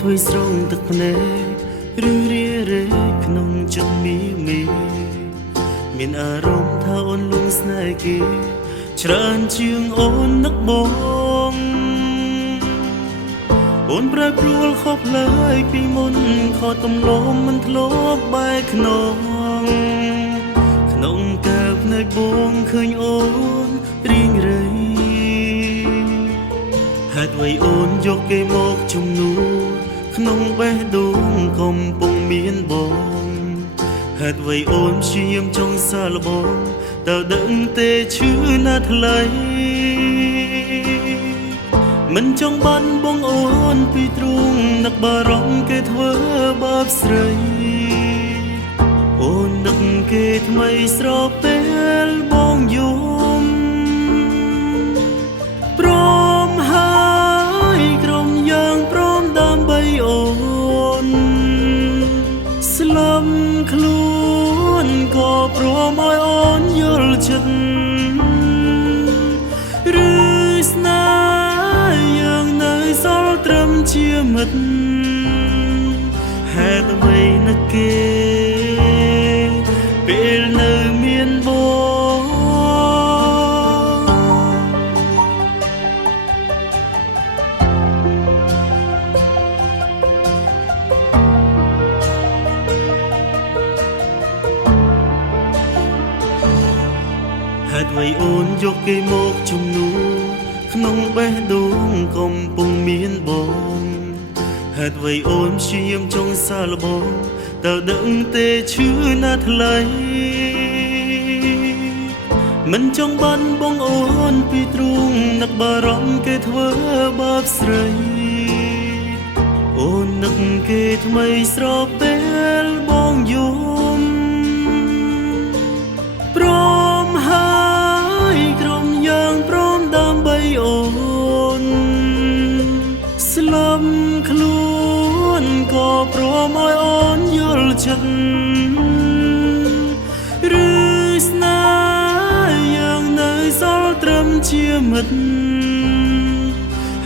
ធ្វីស្រងទឹកភ្នែកឬរារែកក្នុងចិត្តមីមានអារម្មណ៍ថាអូនលងស្នេហ៍គេច្រើនជាងអូននឹកបងអូនប្រែប្រួលខុសផ្លើយពីមុនខកទំលំមិនធ្លាប់បែកក្នុងកែវភ្នែកបងឃើញអូនរៀងរៃហេតុអ្វីអូនយកគេមកជំនួសក្នុងបេះដូងកំពុងមានបងហេតុអ្វីអូនព្យាយាមចង់សាឡបងតើដឹងទេឈឺណាស់ថ្លៃមិនចង់បានបងអូនពីទ្រូងនឹកបារម្ភគេធ្វើបាបស្រីអូននឹកគេថ្មីស្រពេលបងយំព្រមហើយក្រុមយ៉ាងព្រមដើម្បីអូនស្លាប់ខ្លួនក៏ព្រមឲ្យអូនយល់ចិត្តឬស្នេហ៍យើងនៅសល់ត្រឹមជាមិត្តហេតុអ្វីនឹកគេពេលនៅមានបងហេតុអ្វីអូនយកគេមកជំនួសក្នុងបេះដូងកំពុងមានបងហេតុអ្វីអូនព្យាយាមចង់សាឡបងតើដឹងទេឈឺណាស់ថ្លៃមិនចង់បានបងអូនពីទ្រូងនឹកបារម្ភគេធ្វើបាបស្រីអូននឹកគេថ្មីស្រពេលបងយំព្រមហើយក្រុមយ៉ាងព្រមដើម្បីអូនស្លាប់ខ្លួនក៏ព្រមឲ្យអូនយល់ចិត្តឬស្នេហ៍យ៉ាងនៅសល់ត្រឹមជាមិត្ត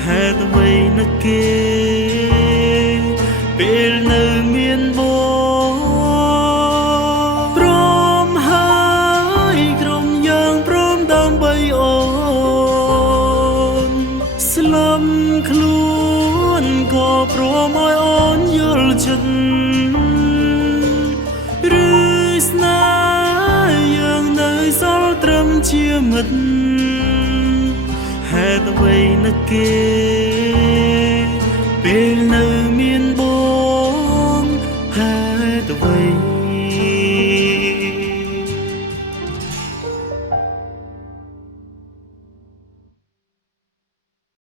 ហេតុអ្វីនឹកគេពេលនៅមានបងព្រមហើយក្រុមយ៉ាងព្រមដើម្បីអូនស្លាប់ខ្លួនក៏ព្រមឲ្យអូនយល់ចិត្តឬស្នេហ៍យ៉ាងនៅសល់ត្រឹមជាមិត្តហេតុអ្វីនឹកគេពេលនៅ